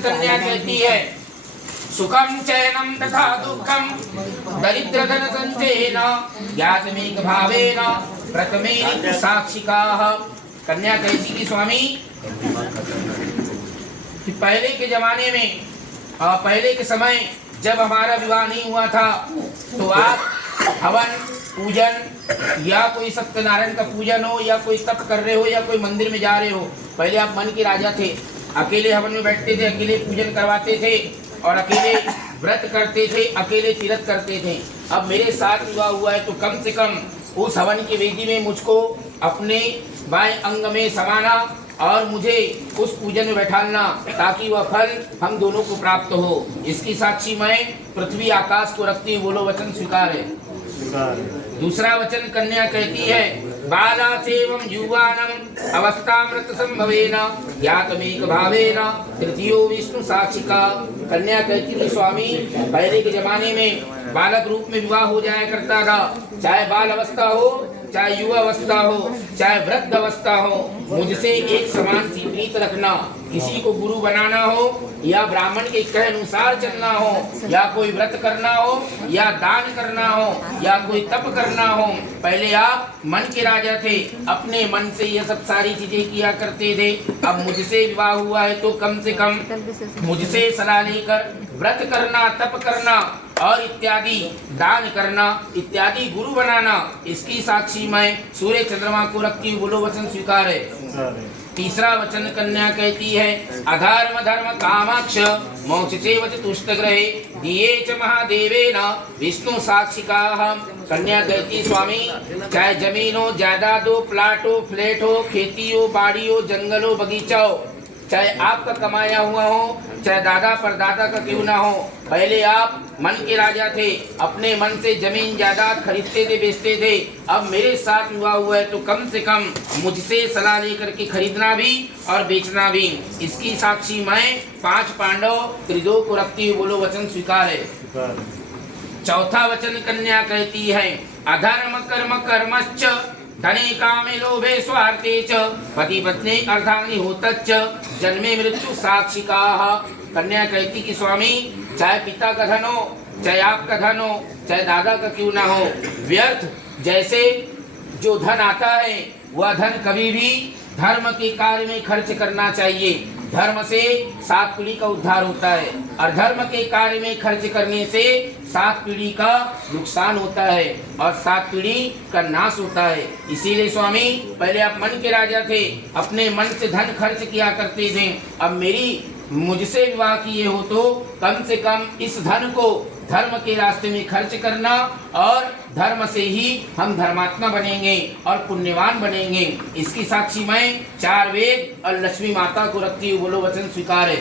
कन्या कहती है सुखम चैनम तथा दुखम दरिद्र धन संचयेन ज्ञातमेक भावेन प्रथमेन साक्षिकाः। कन्या कहती कि स्वामी कि पहले के जमाने में पहले के समय जब हमारा विवाह नहीं हुआ था तो आप हवन पूजन या कोई सत्यनारायण का पूजन हो या कोई तप कर रहे हो या कोई मंदिर में जा रहे हो, पहले आप मन के राजा थे, अकेले हवन में बैठते थे, अकेले पूजन करवाते थे और अकेले व्रत करते थे, अकेले तीर्थ करते थे। अब मेरे साथ विवाह हुआ है तो कम से कम उस हवन की वेदी में मुझको अपने बाएं अंग में समाना और मुझे उस पूजन में बैठाना ताकि वह फल हम दोनों को प्राप्त हो। इसकी साक्षी मैं पृथ्वी आकाश को रखती हूँ। बोलो वचन स्वीकार है। दूसरा वचन कन्या कहती है बालाचेवं युवानम अवस्थामृत संभवेन ज्ञातमेक भावेन तृतीयो विष्णु साक्षिका। कन्या कहती थी स्वामी पहले के जमाने में बालक रूप में विवाह हो जाया करता था, चाहे बाल अवस्था हो चाहे युवा अवस्था हो चाहे वृद्ध अवस्था हो, मुझसे एक समान सी प्रीत रखना। किसी को गुरु बनाना हो या ब्राह्मण के कहे अनुसार चलना हो या कोई व्रत करना हो या दान करना हो या कोई तप करना हो, पहले आप मन के राजा थे, अपने मन से ये सब सारी चीजें किया करते थे। अब मुझसे विवाह हुआ है तो कम से कम मुझसे सलाह लेकर व्रत करना, तप करना और इत्यादि दान करना इत्यादि गुरु बनाना, इसकी साक्षी मैं सूर्य चंद्रमा को रखती हूँ। बोलो वचन स्वीकार है। तीसरा वचन कन्या कहती है अधर्म धर्म कामाक्ष मोक्ष चैव चतुष्ट ग्रहे दिए च महादेवेन विष्णु साक्षिकाः। कन्या कहती स्वामी चाहे जमीन हो, जायदाद हो, प्लाट हो, फ्लैट हो, खेती हो, बाड़ी हो, जंगल हो, बगीचा हो, चाहे आपका कमाया हुआ हो चाहे दादा परदादा का क्यों ना हो, पहले आप मन के राजा थे, अपने मन से जमीन जायदाद खरीदते थे, बेचते थे। अब मेरे साथ विवाह हुआ है तो कम से कम मुझसे सलाह लेकर के खरीदना भी और बेचना भी। इसकी साक्षी मैं 5 पांडव त्रिदो को रखती हूँ। बोलो वचन स्वीकार है। चौथा वचन कन्या कहती है अधर्म कर्म कर्मश्च धने कामे लोभे स्वार्थे च पति पत्नी अर्धांगिनी होतच्च जन्मे मृत्यु साक्षिकाः। कन्या कहती कि स्वामी चाहे पिता का धन हो चाहे आपका धन हो चाहे दादा का क्यों ना हो, व्यर्थ जैसे जो धन आता है वह धन कभी भी धर्म के कार्य में खर्च करना चाहिए। धर्म से 7 पीढ़ी का उद्धार होता है और धर्म के कार्य में खर्च करने से 7 पीढ़ी का नुकसान होता है और 7 पीढ़ी का नाश होता है। इसीलिए स्वामी पहले आप मन के राजा थे, अपने मन से धन खर्च किया करते थे। अब मुझसे विवाह किए हो तो कम से कम इस धन को धर्म के रास्ते में खर्च करना और धर्म से ही हम धर्मात्मा बनेंगे और पुण्यवान बनेंगे। इसकी साक्षी मैं 4 वेद और लक्ष्मी माता को रखती हूँ। बोलो वचन स्वीकार है।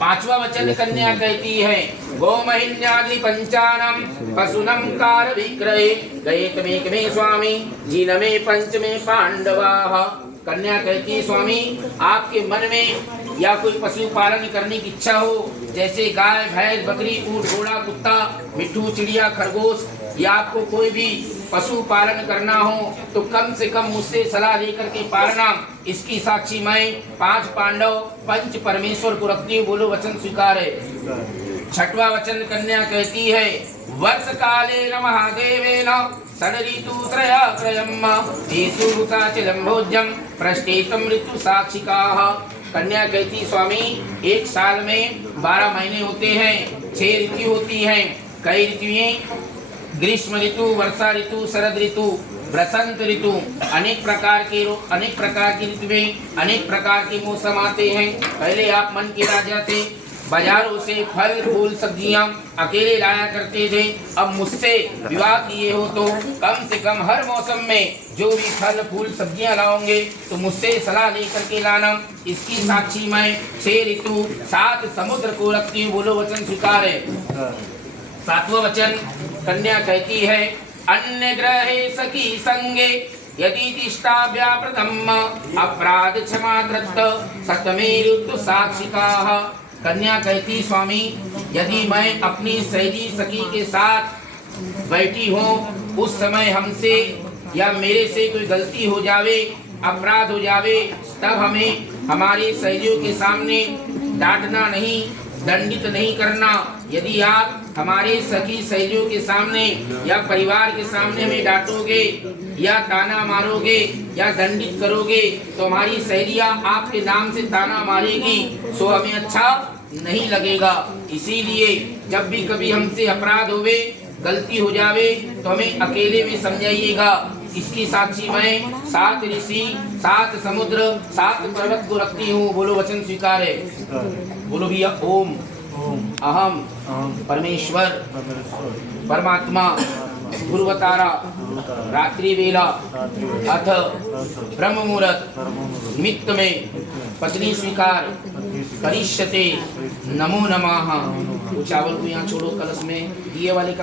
5वां वचन कन्या कहती है गोमहिन्याग्नि पंचानम पशुनम कार विक्रये गयेतमेक में स्वामी जीनमे पंचमे पांडवाः। कन्या कहती है स्वामी आपके मन में या कोई पशु पालन करने की इच्छा हो, जैसे गाय भैंस बकरी ऊंट घोड़ा कुत्ता मिट्ठू चिड़िया खरगोश, या आपको कोई भी पशु पालन करना हो तो कम से कम मुझसे सलाह लेकर के पालना। इसकी साक्षी मैं 5 पांडव पंच परमेश्वर को रखती हूँ। बोलो वचन स्वीकार है। 6वां वचन कन्या कहती है वर्ष काले महादेवेन षडऋतुत्रयम् तेषु साचिलं भोज्यं पृष्ठेतम मृत्यु साक्षिकाः। कन्या कहती स्वामी 1 साल में 12 महीने होते हैं, 6 ऋतु होती हैं। कई ऋतुएं ग्रीष्म ऋतु, वर्षा ऋतु, शरद ऋतु, बसंत ऋतु, अनेक प्रकार की ऋतु में अनेक प्रकार के मौसम आते हैं। पहले आप मन के राजा थे, बाजारों से फल फूल सब्जियां अकेले लाया करते थे। अब मुझसे विवाह किए हो तो कम से कम हर मौसम में जो भी फल फूल सब्जियां लाओगे तो मुझसे सलाह लेकर के लाना। इसकी साक्षी मैं 6 ऋतु 7 समुद्र को रखती हूँ। बोलो वचन स्वीकार है। 7वां वचन कन्या कहती है अन्य ग्रहे सखी संगे यदि तिष्ठाभ्या प्रथम अपराध क्षमा धृत सतमे ऋतु साक्षिकाः। कन्या कहती स्वामी यदि मैं अपनी सहेली सखी के साथ बैठी हूँ, उस समय हमसे या मेरे से कोई गलती हो जावे, अपराध हो जावे, तब हमें हमारी सहेलियों के सामने डांटना नहीं, दंडित नहीं करना। यदि आप हमारे सखी सहेलियों के सामने या परिवार के सामने में डांटोगे या ताना मारोगे या दंडित करोगे तो हमारी सहेलियां आपके नाम से ताना मारेगी, सो हमें अच्छा नहीं लगेगा। इसीलिए जब भी कभी हमसे अपराध होवे, गलती हो जावे तो हमें अकेले में समझाइएगा। इसकी साक्षी मैं 7 ऋषि, 7 समुद्र, 7 पर्वत को रखती हूँ। बोलो वचन स्वीकार है। बोलो भैया ओम अहम परमेश्वर परमात्मा गुरुवतारा रात्रि वेला अथ ब्रह्म मुहूर्त निमित्त में पत्नी स्वीकार करिष्यते। नमो नमः। वो चावल को यहाँ छोड़ो, कलश में दिए वाले